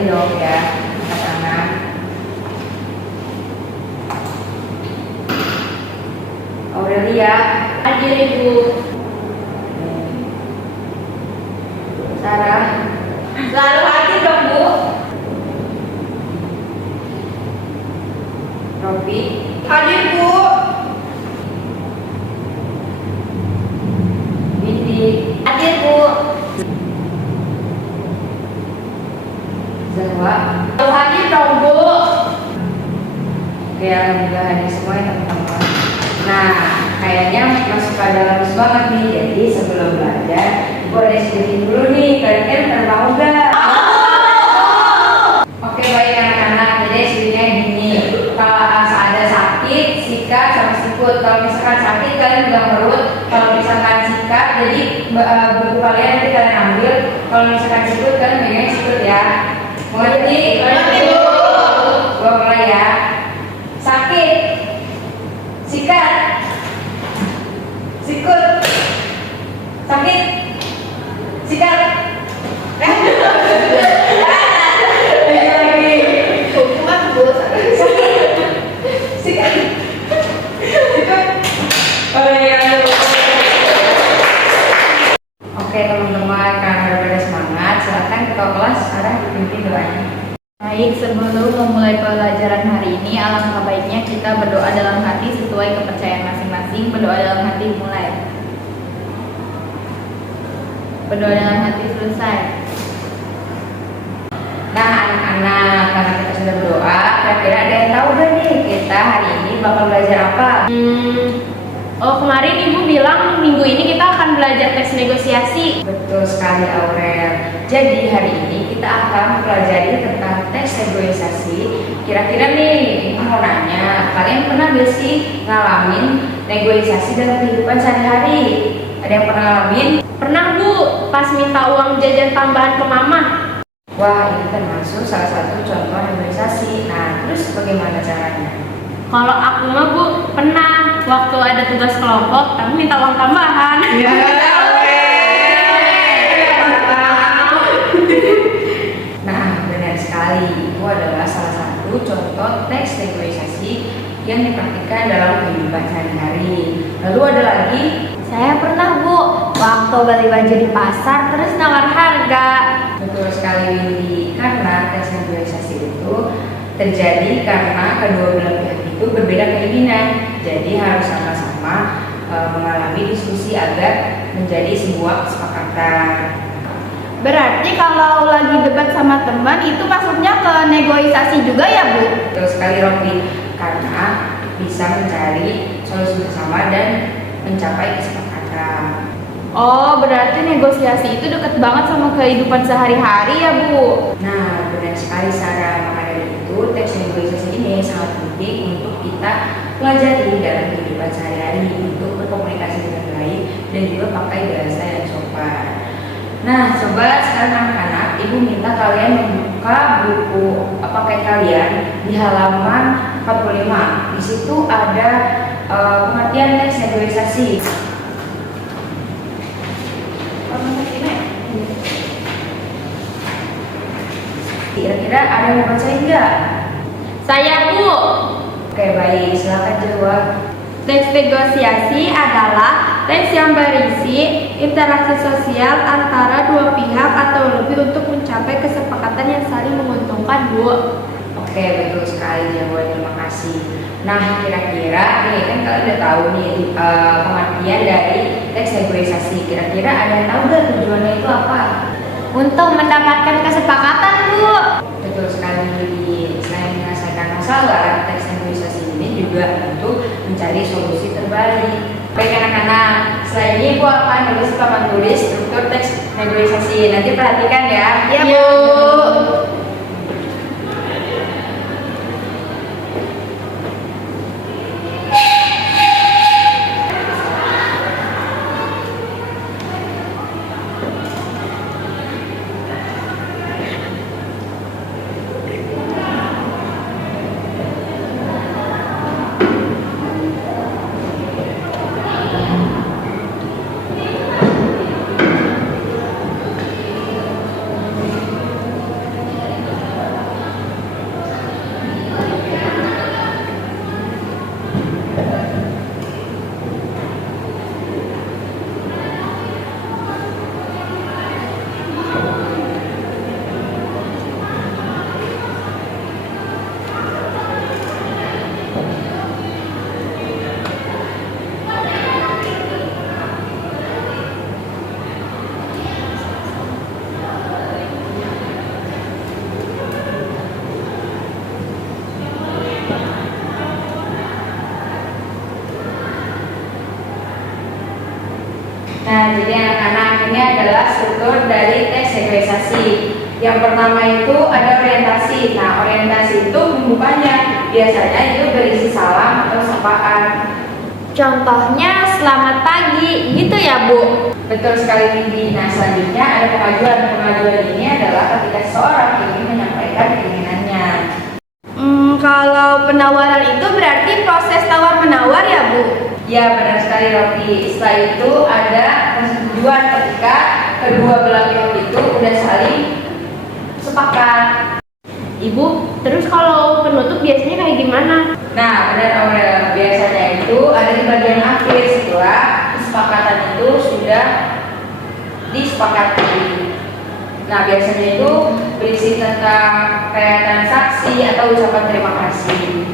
dengerin dong ya anak-anak. Aurelia, hadir Ibu. Sarah, selalu hadir dong Bu. Robi, hadir Bu. Windy, hadir Bu. Zahwa, selalu hadir dong Bu. Oke, alhamdulillah hadir semua ya teman-teman. Nah, kayaknya masuk pada harus banget nih. Jadi sebelum belajar, gue ada sedikit dulu nih. Kalian pada mau gak? Oke, baik anak-anak. Jadi sedikitnya gini. Kalau ada sakit, sikat sama sikut. Kalau misalkan sakit, kalian pegang perut. Kalau misalkan sikat, jadi buku kalian nanti kalian ambil. Kalau misalkan sikut, kalian pegang sikut ya. Mengerti? Mengerti Bu. Gue mulai ya. Sakit, sikat, sikut, sakit, sikat. Lagi. Hukuman Bu. Sakit, sikat, sikut. Oke teman-teman, karena udah pada semangat, silakan ketua kelas sekarang dipimpin doanya. Baik, sebelum memulai pelajaran hari ini, alangkah baiknya kita berdoa dalam hati sesuai kepercayaan masing-masing. Berdoa dalam hati mulai. Berdoa dalam hati selesai. Nah anak-anak, karena kita sudah berdoa, kira-kira ada yang tahu gak nih kita hari ini bakal belajar apa? Oh, kemarin Ibu bilang minggu ini kita akan belajar teks negosiasi. Betul sekali Aurel. Jadi hari ini kita akan mempelajari tentang teks negosiasi. Kira-kira nih, Ibu mau nanya, kalian pernah gak sih ngalamin negosiasi dalam kehidupan sehari-hari? Ada yang pernah ngalamin? Pernah Bu, pas minta uang jajan tambahan ke Mama. Wah, ini termasuk salah satu contoh negosiasi. Nah, terus bagaimana caranya? Kalau aku mah Bu, pernah waktu ada tugas kelompok, kami minta uang tambahan. Ya, nah, benar sekali. Itu adalah salah satu contoh teks negosiasi yang dipraktikkan dalam kehidupan sehari-hari. Lalu ada lagi? Saya pernah Bu, waktu beli baju di pasar terus nawar harga. Betul sekali Windy, karena teks negosiasi itu terjadi karena kedua belah pihak itu berbeda keinginan. Jadi harus sama-sama mengalami diskusi agar menjadi sebuah kesepakatan. Berarti kalau lagi debat sama teman itu masuknya ke negosiasi juga ya Bu? Betul sekali Robi, karena bisa mencari solusi bersama dan mencapai kesepakatan. Oh, berarti negosiasi itu dekat banget sama kehidupan sehari-hari ya Bu? Nah, benar sekali Sarah. Maka dari itu, teks negosiasi ini sangat penting untuk kita pelajari dalam kehidupan sehari-hari untuk berkomunikasi dengan baik dan juga pakai bahasa yang sopan. Nah, coba sekarang anak-anak, Ibu minta kalian membuka buku pakai kalian di halaman 45. Di situ ada pengertian teks negosiasi. Kira-kira ada yang mau bacain nggak? Saya Bu. Oke baik, silakan jawab. Teks negosiasi adalah teks yang berisi interaksi sosial antara dua pihak atau lebih untuk mencapai kesepakatan yang saling menguntungkan Bu. Oke betul sekali jawabannya, terima kasih. Nah kira-kira nih kan kalian udah tahu nih pengertian dari teks negosiasi. Kira-kira ada yang tahu nggak tujuannya itu apa? Untuk mendapatkan kesepakatan Bu. Betul sekali. Selain menyelesaikan masalah, teks negosiasi ini juga untuk mencari solusi terbaik. Baik anak-anak, setelah ini Bu akan nulis papan tulis struktur teks negosiasi. Nanti perhatikan ya. Iya Bu. ini adalah struktur dari teks negosiasi. Yang pertama itu ada orientasi. Nah, orientasi itu pembukaannya biasanya itu berisi salam atau sapaan. Contohnya selamat pagi, gitu ya Bu? Betul sekali Windy. Nah, selanjutnya ada pengajuan. Pengajuan ini adalah ketika seseorang ingin menyampaikan keinginannya. Kalau penawaran itu berarti proses tawar-menawar ya Bu? Ya, benar sekali Roti. Setelah itu ada persetujuan ketika kedua belah pihak itu udah saling sepakat. Ibu, terus kalau penutup biasanya kayak gimana? Nah, benar Aurel. Biasanya itu ada di bagian akhir setelah kesepakatan itu sudah disepakati. Nah, biasanya itu berisi tentang kayak transaksi atau ucapan terima kasih.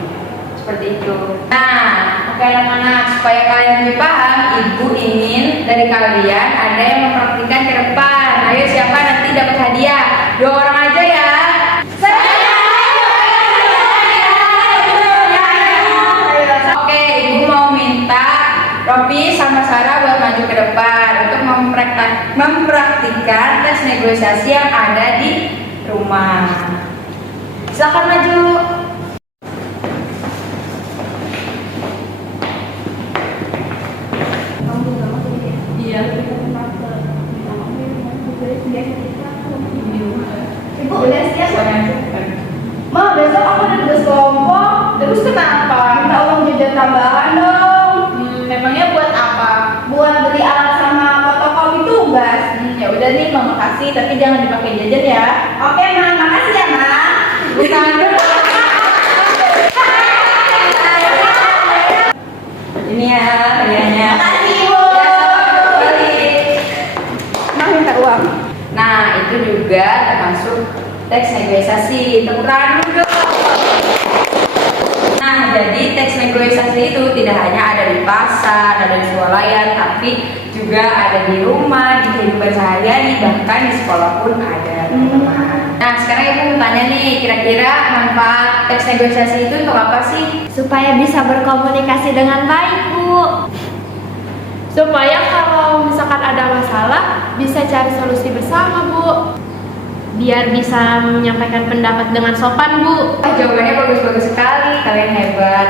Seperti itu. Nah, oke anak-anak, supaya kalian lebih paham, Ibu ingin dari kalian ada yang mempraktikkan ke depan. Ayo, siapa nanti dapat hadiah? 2 orang aja ya. Oke, Ibu mau minta Robi sama Sarah buat maju ke depan untuk mempraktikkan tes negosiasi yang ada di rumah. Silakan maju. Ibu udah siap? Ma, besok aku ada tugas kelompok. Terus kenapa? Minta uang jajan tambahan dong. Memangnya buat apa? Buat beli alat sama fotokopi tugas. Ya udah nih, mama kasih, tapi jangan dipakai jajan ya. Oke, Ma. Makasih ya, Ma. Bukan. Ini ya hadiahnya. Makasih, Ibu. Balik. Ma minta uang. Nah, itu juga termasuk teks negosiasi. Tepuk tangan dulu dong. Nah, jadi teks negosiasi itu tidak hanya ada di pasar, ada di swalayan, tapi juga ada di rumah, di kehidupan sehari-hari, bahkan di sekolah pun ada, teman-teman. Nah, sekarang Ibu mau tanya nih, kira-kira manfaat teks negosiasi itu untuk apa sih? Supaya bisa berkomunikasi dengan baik, Bu. Supaya kalau misalkan ada masalah, bisa cari solusi bersama, Bu. Biar bisa menyampaikan pendapat dengan sopan, Bu. Jawabannya bagus-bagus sekali, kalian hebat.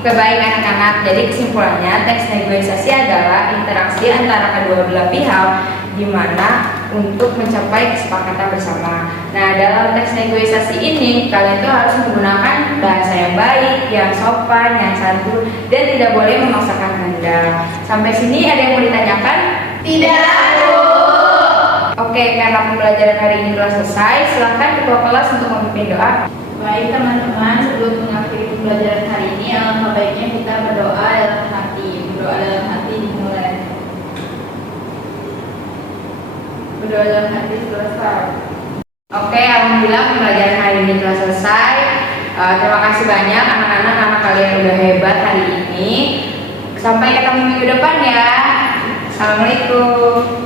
Oke, baik anak-anak, jadi kesimpulannya teks negosiasi adalah interaksi antara kedua belah pihak di mana untuk mencapai kesepakatan bersama. Nah, dalam teks negosiasi ini kalian tuh harus menggunakan bahasa yang baik, yang sopan, yang santun, dan tidak boleh memaksakan kehendak. Sampai sini ada yang mau ditanyakan? Tidak, Bu. Oke, karena pembelajaran hari ini telah selesai, silakan ketua kelas untuk memimpin doa. Baik teman-teman, sebelum mengakhiri pembelajaran hari ini, alangkah baiknya kita berdoa dalam hati. Berdoa dalam hati dimulai. Berdoa dalam hati selesai. Oke, alhamdulillah pembelajaran hari ini telah selesai. Terima kasih banyak anak-anak karena kalian udah hebat hari ini. Sampai ketemu minggu depan ya. Assalamualaikum.